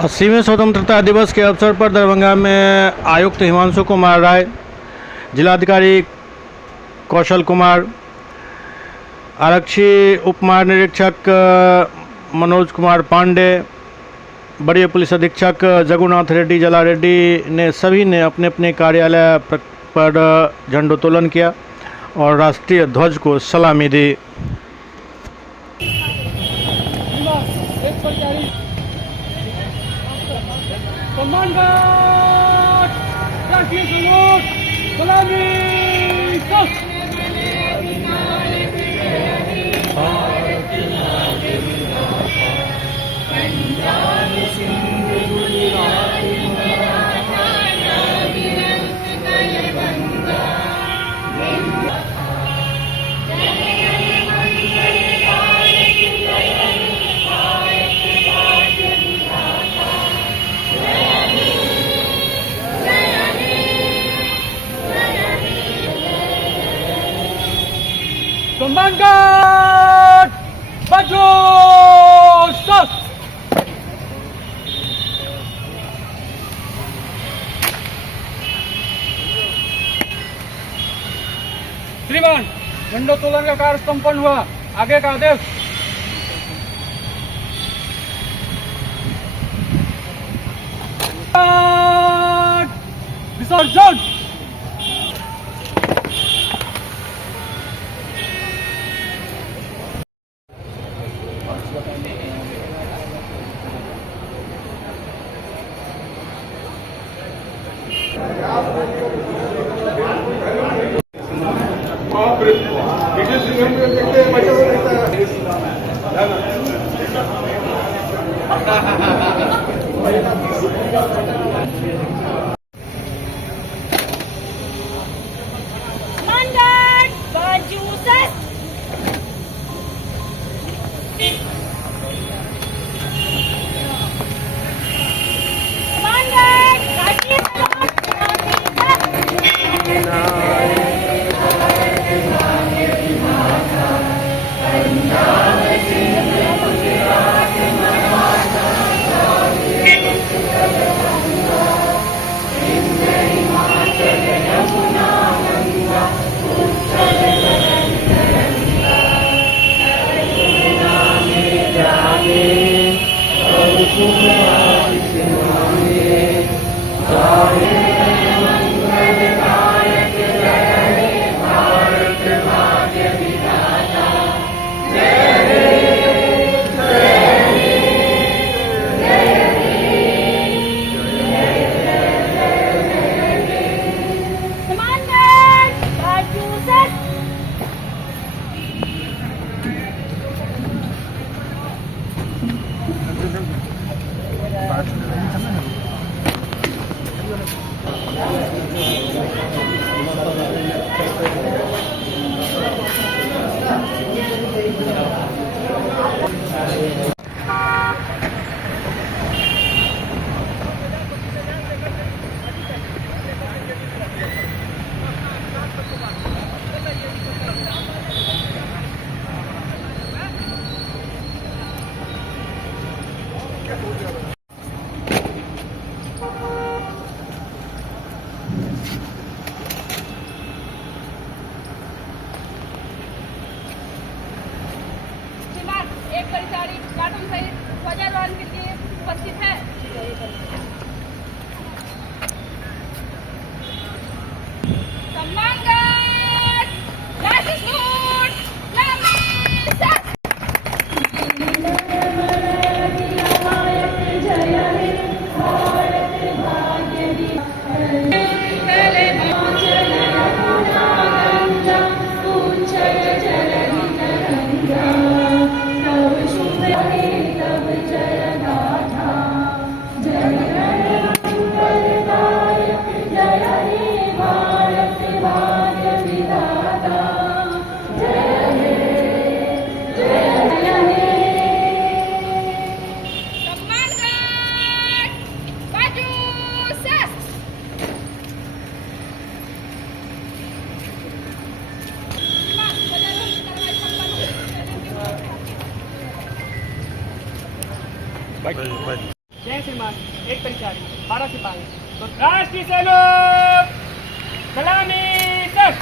80वें स्वतंत्रता दिवस के अवसर पर दरभंगा में आयुक्त हिमांशु कुमार राय, जिलाधिकारी कौशल कुमार, आरक्षी उप महानिरीक्षक मनोज कुमार पांडे, बड़े पुलिस अधीक्षक जगुनाथ रेड्डी जला रेड्डी ने सभी ने अपने अपने कार्यालय पर झंडोत्तोलन किया और राष्ट्रीय ध्वज को सलामी दी। Komandan Baju Stop! श्रीमान, झंडोत्तोलन का कार्य संपन्न हुआ। आगे का आदेश। विसर्जन। Komandan Baju Set. Komandan Kaki Komandan Baju Set. एक परिचारी कार्टून सहित ध्वजारोहण के लिए उपस्थित है। सम्मानगत राष्ट्रसूट नमस्कार। Bye. जय श्रीमान, एक परिचारी, 12 सिपाही। तो राष्ट्रीय सैल्यूट, सलामी सर।